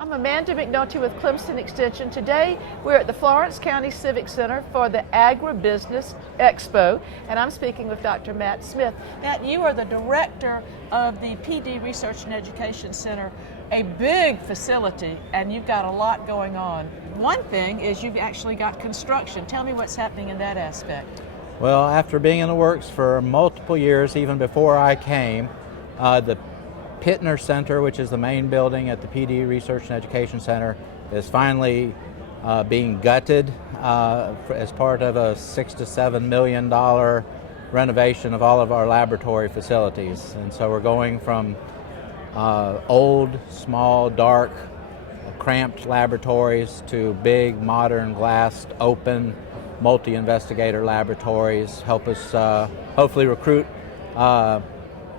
I'm Amanda McNulty with Clemson Extension. Today we're at the Florence County Civic Center for the AgriBiz Expo, and I'm speaking with Dr. Matt Smith. Matt, you are the director of the PD Research and Education Center, a big facility, and you've got a lot going on. One thing is you've actually got construction. Tell me what's happening in that aspect. Well, after being in the works for multiple years, even before I came, the Pittner Center, which is the main building at the PD Research and Education Center, is finally being gutted as part of a $6 to $7 million renovation of all of our laboratory facilities. And so we're going from old, small, dark, cramped laboratories to big, modern, glassed, open, multi-investigator laboratories. Help us hopefully recruit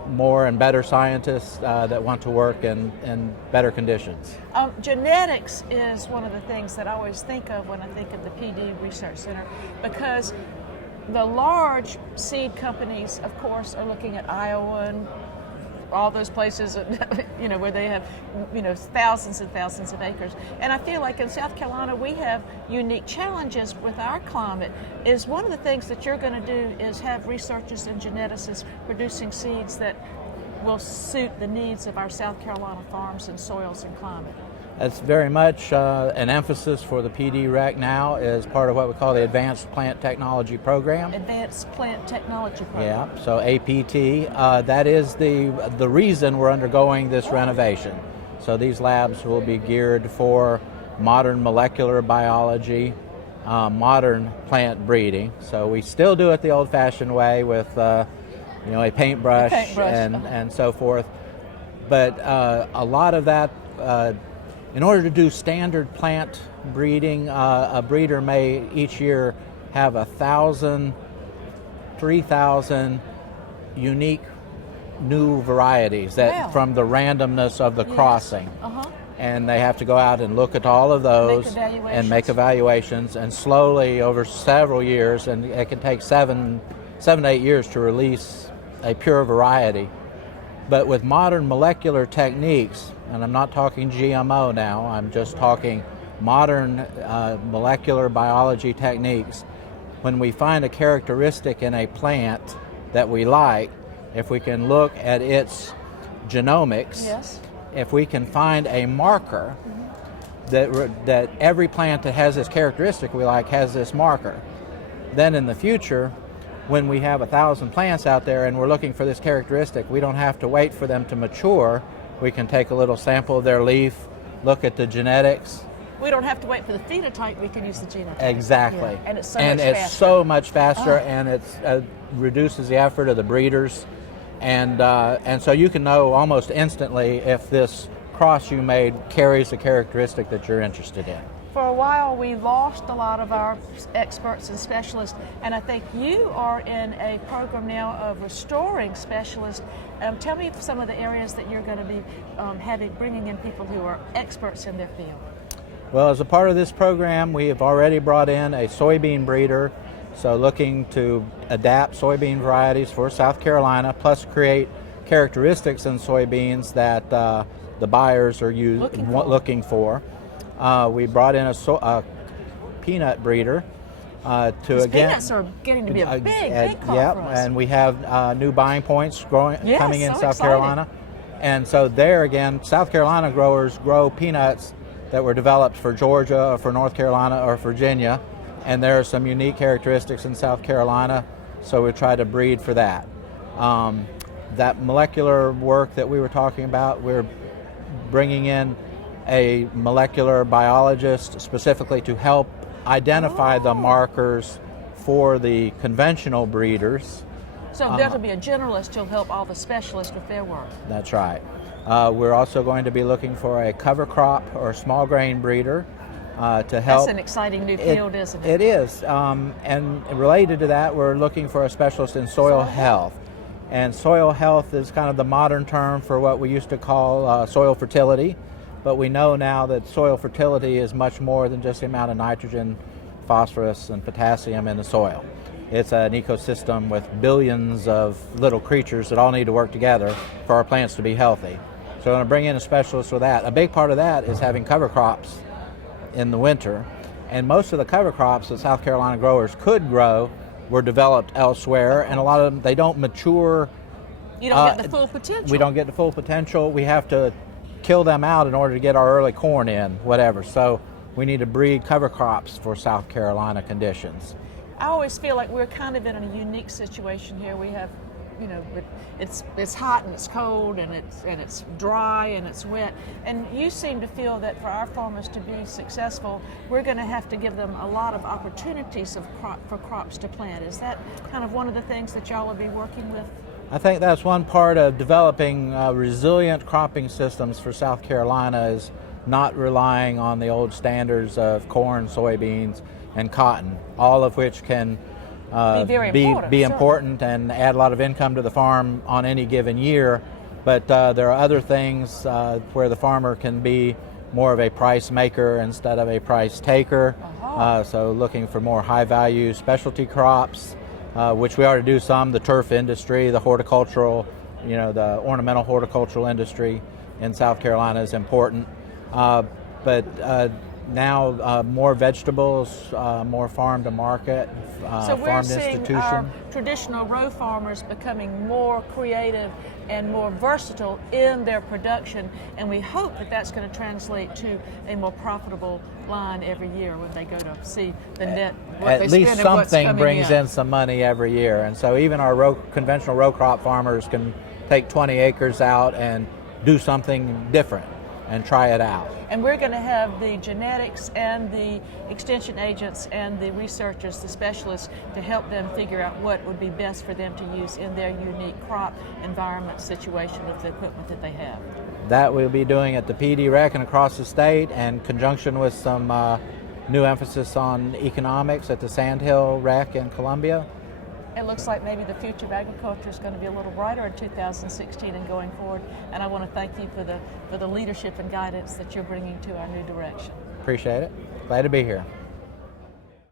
more and better scientists that want to work in better conditions. Genetics is one of the things that I always think of when I think of the PD Research Center, because the large seed companies, of course, are looking at Iowa and all those places, where they have, thousands and thousands of acres. And I feel like in South Carolina we have unique challenges with our climate. Is one of the things that you're going to do is have researchers and geneticists producing seeds that will suit the needs of our South Carolina farms and soils and climate. That's very much an emphasis for the PD REC now as part of what we call the Advanced Plant Technology Program. Advanced Plant Technology Program. Yeah, so APT, that is the reason we're undergoing this renovation. So these labs will be geared for modern molecular biology, modern plant breeding. So we still do it the old-fashioned way with a paintbrush, and so forth. But a lot of that, in order to do standard plant breeding, a breeder may each year have 1,000, 3,000 unique new varieties that from the randomness of the crossing. And they have to go out and look at all of those and make evaluations, and slowly over several years, and it can take 7 to 8 years to release a pure variety. But with modern molecular techniques, and I'm not talking GMO now, I'm just talking modern molecular biology techniques, when we find a characteristic in a plant that we like, if we can look at its genomics, if we can find a marker that every plant that has this characteristic we like has this marker, then in the future, when we have 1,000 plants out there and we're looking for this characteristic, we don't have to wait for them to mature. We can take a little sample of their leaf, look at the genetics. We don't have to wait for the phenotype, we can use the genotype. Exactly. Yeah. And it's so much faster, and it reduces the effort of the breeders. And so you can know almost instantly if this cross you made carries the characteristic that you're interested in. For a while, we lost a lot of our experts and specialists, and I think you are in a program now of restoring specialists. Tell me some of the areas that you're going to be bringing in people who are experts in their field. Well, as a part of this program, we have already brought in a soybean breeder, so looking to adapt soybean varieties for South Carolina, plus create characteristics in soybeans that the buyers are looking for. We brought in a peanut breeder peanuts are getting to be a big crop for us. And we have new buying points coming in South Carolina. And so there again, South Carolina growers grow peanuts that were developed for Georgia or for North Carolina or Virginia, and there are some unique characteristics in South Carolina, so we try to breed for that. That molecular work that we were talking about, we're bringing in a molecular biologist specifically to help identify the markers for the conventional breeders. So there'll be a generalist who'll help all the specialists with their work. That's right. We're also going to be looking for a cover crop or small grain breeder to help. That's an exciting new field, isn't it? It is. And related to that, we're looking for a specialist in soil health. And soil health is kind of the modern term for what we used to call soil fertility. But we know now that soil fertility is much more than just the amount of nitrogen, phosphorus, and potassium in the soil. It's an ecosystem with billions of little creatures that all need to work together for our plants to be healthy. So we're going to bring in a specialist for that. A big part of that is having cover crops in the winter. And most of the cover crops that South Carolina growers could grow were developed elsewhere, and a lot of them, they don't mature. You don't get the full potential. We don't get the full potential. We have to kill them out in order to get our early corn in, whatever. So we need to breed cover crops for South Carolina conditions. I always feel like we're kind of in a unique situation here. We have, it's hot and it's cold and it's dry and it's wet. And you seem to feel that for our farmers to be successful, we're going to have to give them a lot of opportunities for crops to plant. Is that kind of one of the things that y'all will be working with? I think that's one part of developing resilient cropping systems for South Carolina, is not relying on the old standards of corn, soybeans, and cotton, all of which can be important and add a lot of income to the farm on any given year. But there are other things where the farmer can be more of a price maker instead of a price taker. So looking for more high value specialty crops, which we already do some. The turf industry, the horticultural, the ornamental horticultural industry in South Carolina is important. But now more vegetables, more farm to market, so farm we're to seeing institution. Our traditional row farmers becoming more creative and more versatile in their production, and we hope that that's going to translate to a more profitable line every year when they go to see the net. At least something brings in some money every year, and so even our conventional row crop farmers can take 20 acres out and do something different and try it out. And we're going to have the genetics and the extension agents and the researchers, the specialists, to help them figure out what would be best for them to use in their unique crop environment situation with the equipment that they have. That we'll be doing at the PD REC and across the state, and in conjunction with some new emphasis on economics at the Sandhill REC in Columbia. It looks like maybe the future of agriculture is going to be a little brighter in 2016 and going forward. And I want to thank you for the leadership and guidance that you're bringing to our new direction. Appreciate it. Glad to be here.